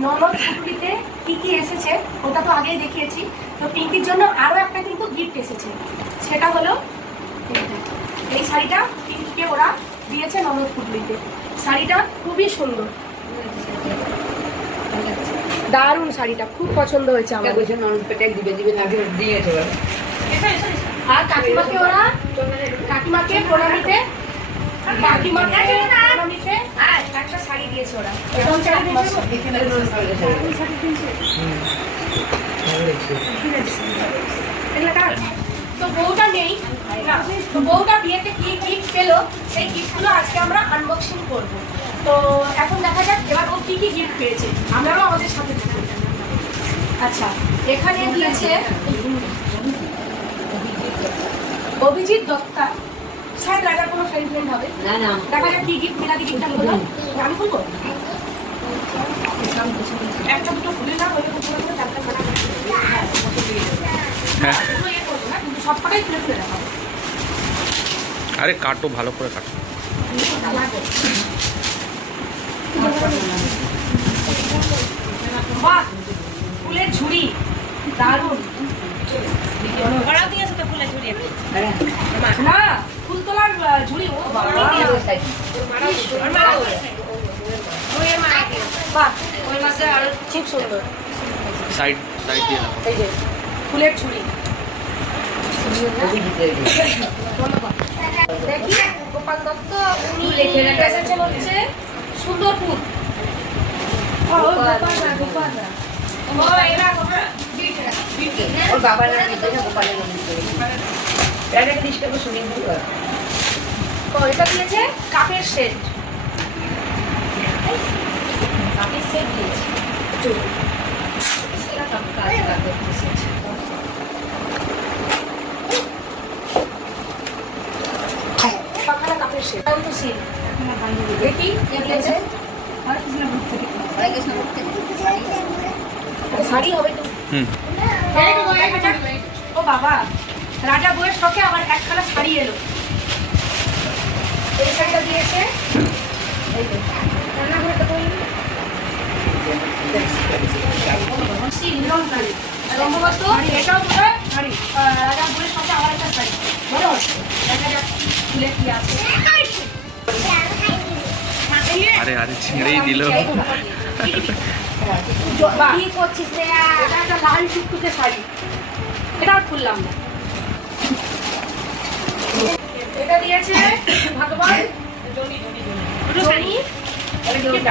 ননদ পুটুলিতে কি কি এসেছে ওটা তো আগেই দেখিয়েছি। তো পিঙ্কির জন্য আরও একটা কিন্তু গিফট এসেছে, সেটা হলো এই শাড়িটা। পিঙ্কিকে ওরা দিয়েছে ননদ পুটুলিতে। শাড়িটা খুবই সুন্দর, দারুণ শাড়িটা, খুব পছন্দ হয়েছে আমার। আর কাকিমাকে ওরা কাকিমাকে প্রণামীতে একটা শাড়ি দিয়েছে ওরা। তো বউটা নেই, তো বউটা বিয়েতে কি গিফট পেলো সেই গিফটগুলো আজকে আমরা আনবক্সিং করবো। তো এখন দেখা যাক এবার ও কি কি গিফট পেয়েছে, আমরাও আমাদের সাথে থাকবো। আচ্ছা, এখানে দিয়েছে অভিজিৎ দত্তা, শায়দ রাজার কোনো ফ্রেন্ড হবে। দেখা যাক কি গিফট মিলাদি গিফটটা হলো। আমি খুলবো একটা দুটো খুলে না হলে সবটাই খুলে খুলে দেখাবো। আরে কাটো, ভালো করে কাটো। বাহ, ফুলের ঝুড়ি দারুণ। না, ফুল তোলার ঝুড়ি। বাহ, খুব সুন্দর। সাইড সাইড দিয়ে দাও। এই যে ফুলের ঝুড়ি। দেখি গোপাল দত্ত উনি এসেছেন হচ্ছে সুন্দরপুর। এটা দিয়েছে কাপের সেট। কাপের সেট দিয়েছে। পাখানা কাপের সেট। দেখি কি দিয়েছে। শাড়ি হবে তো। ও বাবা, রাজা বউয়ের শখে আবার একখানা শাড়ি এলো। এই শাড়িটা দিয়েছে সম্ভবত এটাও বোধহয় শাড়ি। রাজা বউয়ের শখে আবার একটা শাড়ি বলো। দেখা যাক ফুলে কি আছে। আরে আরে ছিঁড়েই দিল। কি করছিস রে? এটা একটা লাল টুকটুকে শাড়ি, এটা আর খুললাম না। এটা দিয়েছে ভগবান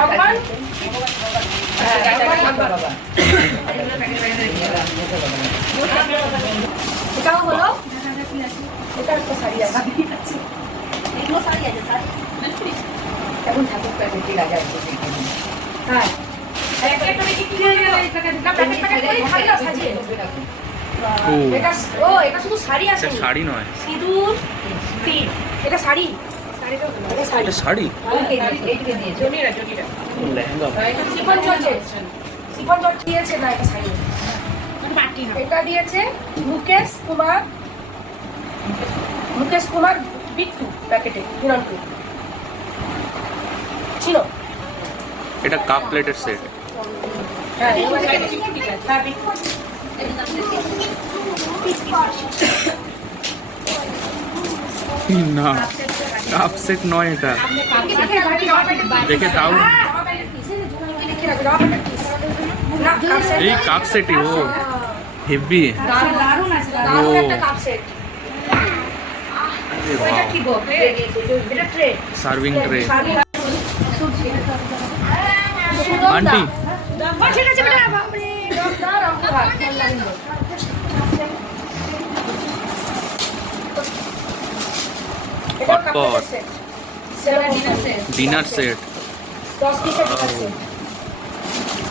ভগবান। এটাও হলো, এটা একটা শাড়ি আছে। এগুলো শাড়ি আছে স্যার এখন ঠাকুর প্যাকেটে রাজা আছে। হ্যাঁ, এটা শুধু শাড়ি আছে, শাড়ি নয়, সিঁদুর। এটা শাড়ি, এটা শাড়ি। সিফন জর্জ দিয়েছে না, এটা শাড়ি। এটা দিয়েছে মুকেশ কুমার বিট্টু প্যাকেটে হিরণপুর ছিল। এটা কাপ প্লেটের সেট। না, কাপ সেট নয় এটা। দেখে তাও এই কাপ সেটই। ও হেভি, দারুণ আছে, দারুণ একটা কাপ সেট। এটা কি গো? এটা tray, serving tray. Aunty hotpot, dinner set.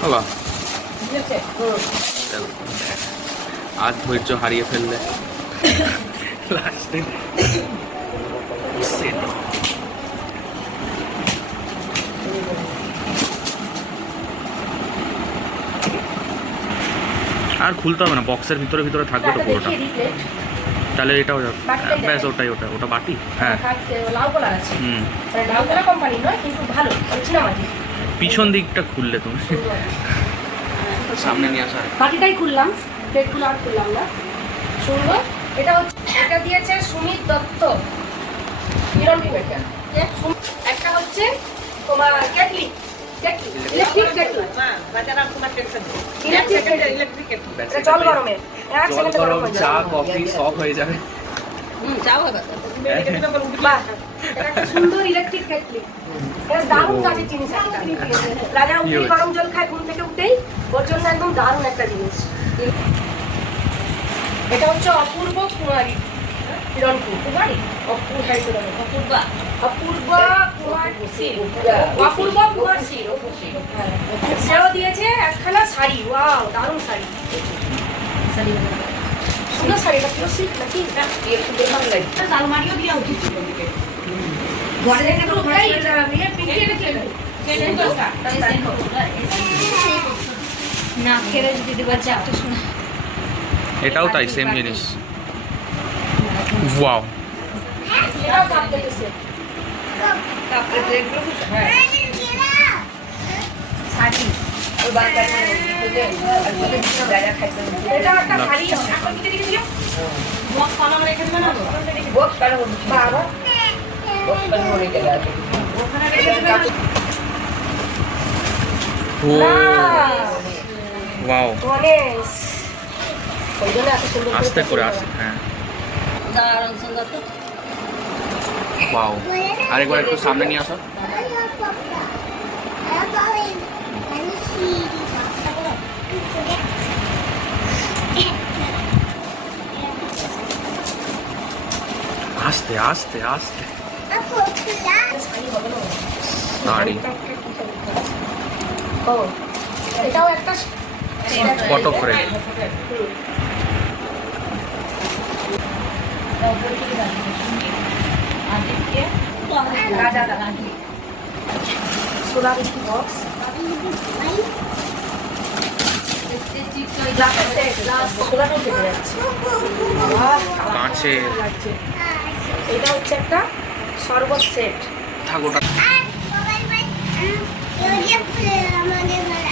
বাবা, আজ ধৈর্য হারিয়ে ফেললে লাস্টে। আর খুলতে হবে না, বক্সের ভিতরে ভিতরে থাকবে তো পুরোটা। তাহলে এটাও যাবে, ব্যাস ওটাই, ওটা বাটি। হ্যাঁ, লাউ কলার আছে, লাউ কলা কোম্পানি নয় কিন্তু ভালো, চীনা মাটি। পিছন দিকটা খুললে তুমি সামনে নিয়ে আসা বাকিটাই খুললাম, প্লেটগুলো আর খুললাম না। সুন্দর। এটা হচ্ছে, এটা দিয়েছে সুমিত দত্ত, হিরণপুর এটা। একটা হচ্ছে তোমার kettle, electric kettle, electric kettle, এটা জল গরমের, এক সেকেন্ডে গরম হয়ে চা যাবে। কফি সব হয়ে যাবে। বাহ, এটা একটা সুন্দর ইলেকট্রিক কেটলি। এটা দারুণ কাজের জিনিস একটা। রাজা উঠেই গরম জল খায় ঘুম থেকে উঠেই, ওর জন্য একদম দারুণ একটা জিনিস। এটা হচ্ছে অপূর্ব কুমারী, হিরণপুর কুমারী, অপূর্বা কুমার সিল, অপূর্ব কুমার সিল। সেও দিয়েছে একখানা শাড়ি, ওয়াও দারুণ শাড়ি, সুন্দর শাড়িটা পুরো সিল্ক নাকি? আলমারিও দিয়া উচিত ছিল ঘরে দেখে তো ওটাই পিছিয়ে রেখে না খেলে যদি দিতে পারছে একটা শোনা এটাও তাই সেম জিনিস। ওয়াও, এটাও কাপ দেখেছে। কাপড়ের প্লেটগুলো হ্যাঁ শাড়ি ওই বাচ্চার রাজা খাইতে এটা একটা শাড়ি, এখন কি দেখে দিও? বক্স পালন রেখে দেবে না বক্স কালো বাবা, বক্স পালন রেখে দেবে ওখানে রেখে দেবে না। ও Nice! ওয়াও, গণেশ। ওই জন্য এত সুন্দর আস্তে করে আসে। হ্যাঁ দারুণ সুন্দর তো ওয়াও, আরেকবার একটু সামনে নিয়ে আসো। আস্তে আস্তে আস্তে শাড়ি, ও, এটাও একটা ফটো ফ্রেম। রাজা দাদা সোলার বক্স, গ্লাসের সেট, গ্লাস সোলার থেকে যাচ্ছে। বাহ, কাঁচের। লাগছে। এটা হচ্ছে একটা শরবত সেট, ঠাকুরটা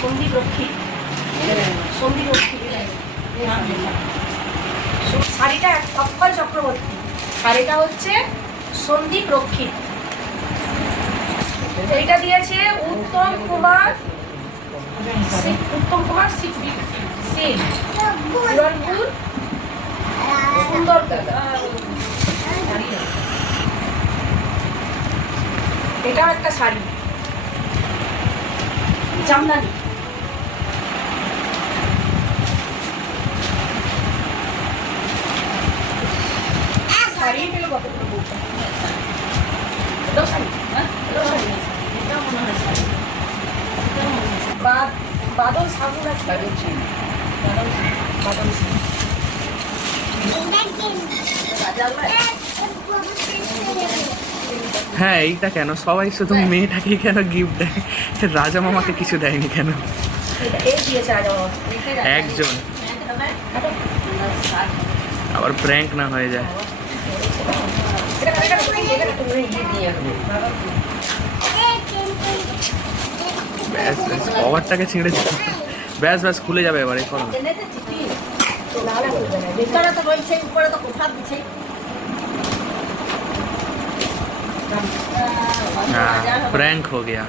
সন্দীপ রক্ষী, সন্দীপ রক্ষী। শাড়িটা অক্ষয় চক্রবর্তী, আর এটা হচ্ছে সন্দীপ রক্ষী। এইটা দিয়েছে উত্তম কুমার সিল, হিরণপুর সুন্দর দাদা। এটা একটা শাড়ি, জামদানি। শাড়ি পেলে কত করে বলতে? এটাও শাড়ি, হ্যাঁ এটাও শাড়ি, এটাও মনে হয় শাড়ি এটাও মনে হয় শাড়ি। বাদল সাবুন আছে, বাদল শাড়ি। হ্যাঁ এইটা কেন সবাই শুধু মেয়েটাকেই কেন গিফট দেয়, রাজা মামাকে কিছু দেয়নি কেন? এই দিয়েছে রাজা বাবা। একজন আবার প্র্যাঙ্ক না হয়ে যায়। ব্যাস ব্যাস কভারটাকে ছিঁড়ে দিল। ব্যাস ব্যাস খুলে যাবে এবার, এই করো। ভিতরে তো রয়েছে উপরে তো কোফাত দিছে প্র্যাঙ্ক হো গিয়া।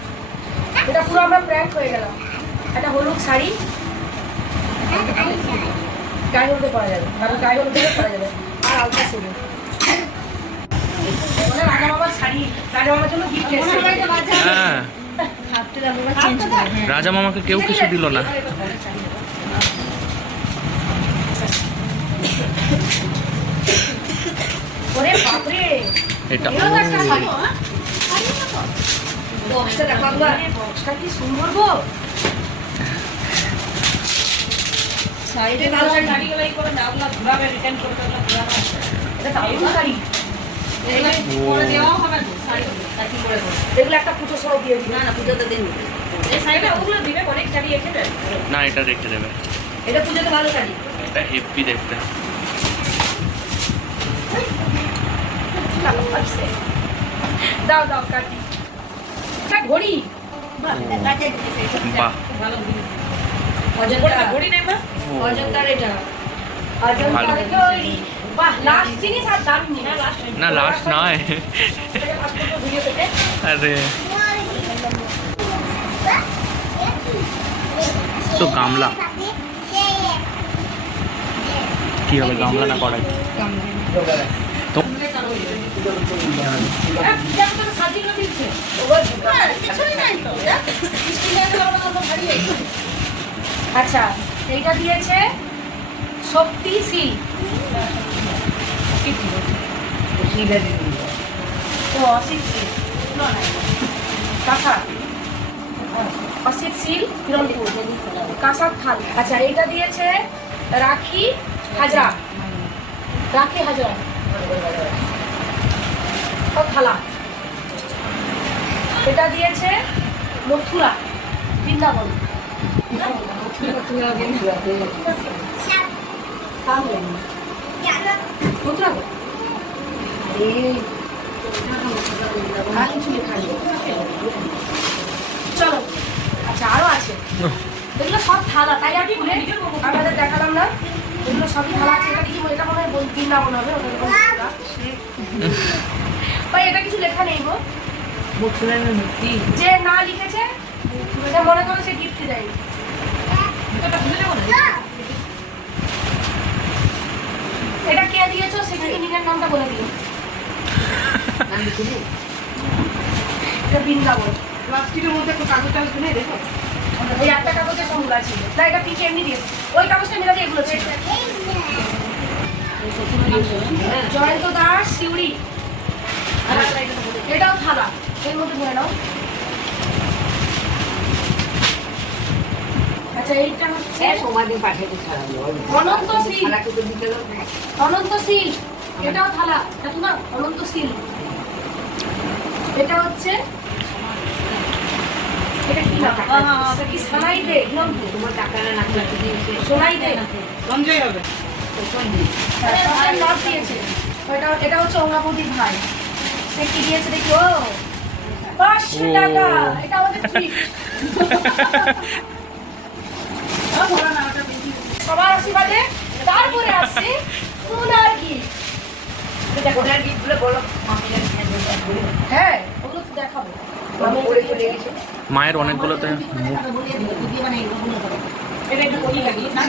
এটা পুরো আমরা প্র্যাঙ্ক হয়ে গেলাম। একটা হলুদ শাড়ি, গায়ে হলুদে পরা যাবে, কারণ গায়ে হলুদে পরা যাবে, আর আলতা সবুজ। রাজা মামার শাড়ি, রাজা মামার জন্য গিফট এসেছে। হ্যাঁ হাফটে দামটা চেঞ্জ করে হ্যাঁ রাজা মামাকে কেউ কিছু দিল না। ওরে বাপরে, এটা এও তো একটা শাড়ি। বক্সটা দেখো একবার, বক্সটা কি সুন্দর গো। সাইডে ভালো ভালো শাড়ি। শাড়িগুলো এই করে দাওলা ঘুরাবে রিটার্ন করতে হলে ঘুরাবে এটা দারুণ শাড়ি। এগুলো করে দেওয়াও হবে না শাড়িগুলো প্যাকিং করে দেবো এগুলো একটা পুজো সময় দিয়ে দিই। না না পুজোতে দিন এই শাড়িটা ওগুলো দিবে অনেক শাড়ি এসে দেয় না, এটা রেখে দেবে। এটা পুজোতে ভালো শাড়ি। এটা হেভি দেখতে। দাও দাও কাটি। এটা ঘড়ি, বাহ ভালো জিনিস। অজন্তা ঘড়ি নেই মা? অজন্তার এটা অজন্তার তৈরি বাহ লাস্ট জিনিস আর দাম নেই না, last নেই। না লাস্ট নয় ভিডিও থেকে আরে তো গামলা কি হবে গামলা না কড়াই তো সাজিয়ে দিচ্ছে আচ্ছা এইটা দিয়েছে শক্তি সিল ও অসিত সিল কাঁসা অসিত সিল হিরণপুর কাঁসার থাল আচ্ছা এইটা দিয়েছে রাখি হাজরা রাখি হাজরা ও থালা এটা দিয়েছে মথুরা বৃন্দাবন মথুরা গো। আর কিছু লেখা নেই। চলো আচ্ছা আরো আছে এগুলো সব থালা তাই আমি খুলে আমাদের দেখালাম না এগুলো সবই থালা আছে এটা দেখি এটা মনে হয় বৃন্দাবন হবে ওদের বন্ধুরা। ভাই এটা কিছু লেখা নেই গো যে না লিখেছে সে মনে করে সে গিফট দেয়নি এটা কে দিয়েছো সেখানে নিজের নামটা বলে দিও এটা বৃন্দাবন প্লাস্টিকের মধ্যে একটু কাগজ টাগজ কিনে দেখো। ওই একটা কাগজের সঙ্গে আছে না এটা পিকে এমনি দিয়েছে ওই কাগজটা মিলা দিয়ে এগুলো ছিল জয়ন্ত দাস শিউরি এটাও থালা এর মধ্যে ধরে নাও আচ্ছা এইটা হচ্ছে অনন্ত শীল এটাও থালা দেখো না অনন্ত শীল এটা হচ্ছে এটা কি না এটা কি সোনাই দে তোমার কাকারা না সোনাই দে সঞ্জয় হবে। আরে নাম দিয়েছে এটা হচ্ছে অঙ্গাবতীর ভাই সে কি দিয়েছে দেখি ও 500 টাকা এটা আমাদের ট্রিট সবার আশীর্বাদে তারপরে আসছে সোনার গিফট হ্যাঁ ওগুলো তো দেখাবো মায়ের অনেকগুলোতে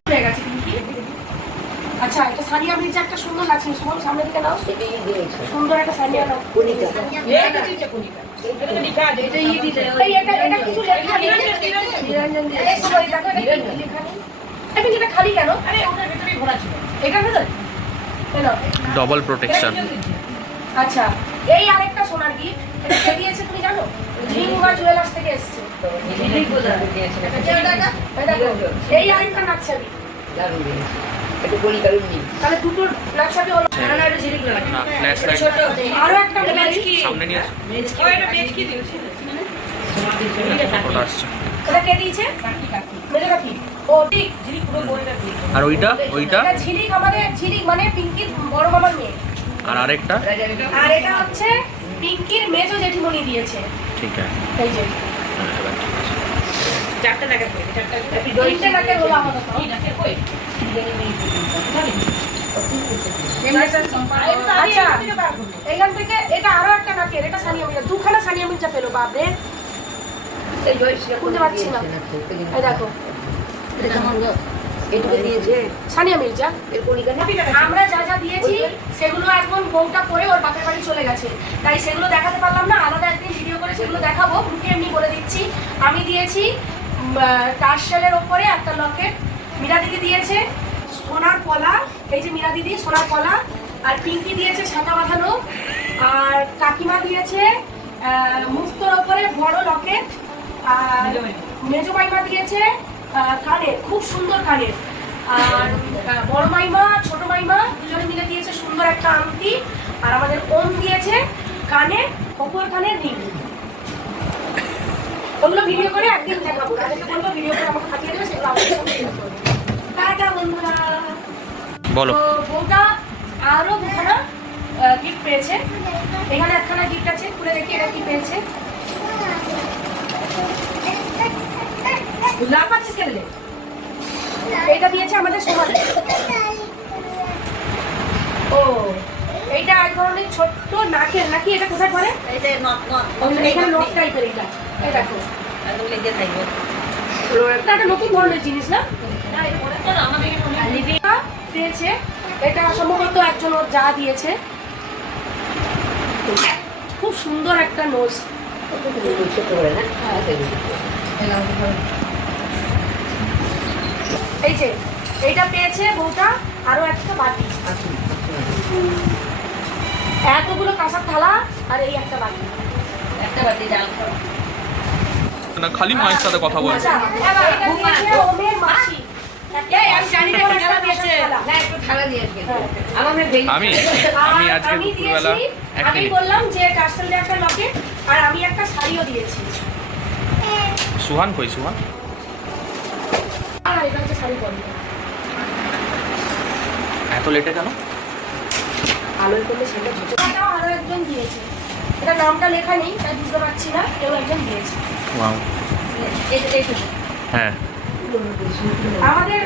হয়ে গেছে পিঙ্কি। আচ্ছা এটা সানিয়া মির্জা একটা সুন্দর লাগছে সুমন সামনে দিকে নাও সুন্দর একটা সানিয়া নাও এই এটা কিছু লেখা নেই নিরঞ্জন দিয়ে এই দেখো এটা কি লেখা নেই আমি এটা খালি কেন আরে ওটার ভেতরেই ভরা ছিল। এটা ভেতর কেন ডবল প্রোটেকশন আচ্ছা এই আরেকটা সোনার গিফট এটা কে দিয়েছে তুমি জানো ঝিঙ্গা জুয়েলার্স থেকে এসেছে এই আরেকটা নাকছাবি তাহলে দুটো নাকছাবি হলো ছোট আরো একটা সামনে নিয়ে আসো ও এটা মেজকি দিয়েছে। ওটা আসছে এটা কে দিয়েছে মেরে রাখি ও ঠিক ঝিলিক পুরো বইটা দিয়ে। আর ওইটা এটা ঝিলিক আমাদের ঝিলিক মানে পিঙ্কির বড় মামার মেয়ে আর আরেকটা আর এটা হচ্ছে পিঙ্কির মেজো জেঠিমণি দিয়েছে ঠিক আছে এই যে 4টা টাকা করে 4টা তিনটে নাকের হলো আমাদের কি না কই? আচ্ছা এখান থেকে এটা আরো একটা নাকের এটা সানিয়া মির্জা দুখানা সানিয়া মির্জা পেলো বাপরে খুলতে পারছি না এই দেখো সানিয়া মির্জা আমরা যা যা দিয়েছি সেগুলো এখন বউটা পরে ওর বাপের বাড়ি চলে গেছে তাই সেগুলো দেখাতে পারলাম না আলাদা একদিন ভিডিও করে সেগুলো দেখাবো মুখে এমনি বলে দিচ্ছি আমি দিয়েছি টার্সেলের ওপরে একটা লকেট মীরা দিদি দিয়েছে সোনার পলা এই যে মীরা দিদি সোনার পলা আর পিঙ্কি দিয়েছে সাদা বাঁধানো আর কাকিমা দিয়েছে মুক্তোর ওপরে বড় লকেট আর মেজো মাইমা দিয়েছে কানের খুব সুন্দর কানের আর বড় মাইমা ছোট মাইমা দুজনে মিলে দিয়েছে সুন্দর একটা আংটি আর আমাদের ওম দিয়েছে কানে অপর কানের রিং ওগুলো ভিডিও করে একদিন দেখাবো তাদেরকে বলবো ভিডিও করে আমাকে পাঠিয়ে দেবে সেগুলো আমাদের সঙ্গে শেয়ার করবে টাটা বন্ধুরা বলো তো বউটা আরো দুখানা গিফট পেয়েছে এখানে একখানা গিফট আছে খুলে দেখি এটা কি পেয়েছে লাভ পাচ্ছিস কেন রে? এটা দিয়েছে আমাদের সমাজে। ও এইটা এক ধরনের ছোট্ট নাকের নাকি, এটা কোথায় পরে? এই যে নট এখানে নখ টাইপের এটা, এই দেখো একদম লেগে থাকবে। এটা একটা নতুন ধরনের জিনিস না? না এই পরেরটা না আমাদের এখানে এটা দিয়েছে, এটা সম্ভবত একজন ওর যা দিয়েছে। খুব সুন্দর একটা নোজ। এই যে এইটা পেয়েছে বউটা, আরো একটা বাটি, এতগুলো কাঁসার থালা আর এই একটা বাটি। একটা বাটি ডাল খাও। না খালি মায়ের সাথে কথা বলছে। আচ্ছা, এটা দিয়েছে ওমের মাসি। এই আমি জানি না ওরা খেলা দিয়েছে। হ্যাঁ। না একটু খেলা দিয়ে আসবে। হ্যাঁ। আমাদের ভেঙে আমি আর আজকে আমি দুপুরবেলা দিয়েছি, এক আমি মিনিট বললাম যে টার্সেলের একটা লকেট, আর আমি একটা শাড়িও দিয়েছি। সুহান কই সুহান? আর এটা হচ্ছে শাড়ি পরি। এত লেটে কেন? আলোয় করলে সেটা ঝুঁকে। এটাও আরো একজন দিয়েছে, এটা নামটা লেখা নেই তাই বুঝতে পারছি না, কেউ একজন দিয়েছে। ওয়াও। এই হ্যাঁ আমাদের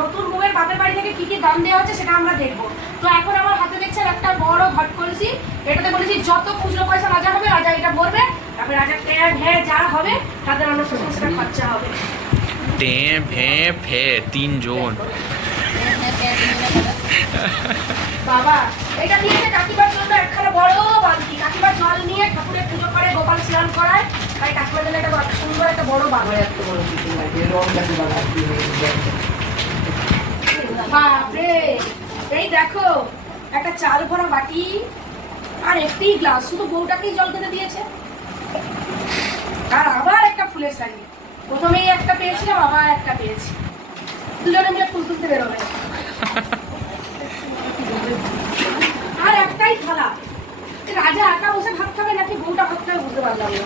নতুন বউয়ের বাপের বাড়ি থেকে কি কি দাম দেওয়া হচ্ছে সেটা আমরা দেখবো। তো এখন আমার হাতে দেখছেন একটা বড় ঘট কলসি, এটাতে বলেছি যত খুচরো পয়সা রাজা হবে রাজা এটা ভরবে, তারপরে রাজা ট্যাগ হ্যাঁ যা হবে তাদের অন্য সমস্ত খরচা হবে। টে ভে ফে 3 জন। বাবা এটা দিয়েছে কাকিমার জন্য একখানা বড় বালতি, কাকিমা জল নিয়ে ঠাকুরের পুজো করে গোপাল স্নান করায়, তাই কাকিমার জন্য একটা সুন্দর একটা বড় বালতি। বাপরে এই দেখো একটা চাল ভরা বাটি আর একটি গ্লাস, শুধু বউটাকেই জল খেতে দিয়েছে। আর আবার একটা ফুলের শাড়ি, প্রথমেই একটা পেয়েছিলাম আবার একটা পেয়েছি, দুজনে মিলে ফুল তুলতে বেরোবে। আর একটাই থালা, রাজা একা বসে ভাত খাবে নাকি বউটা ভাত খাবে বুঝতে পারলাম না।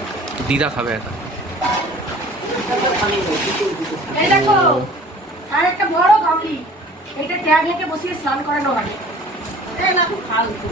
দিদা খাবে একা। এই দেখো আর একটা বড় গামলি, এটা ট্যাগ হেঁটে বসিয়ে স্নান করানো হয়। না খুব ফালতু।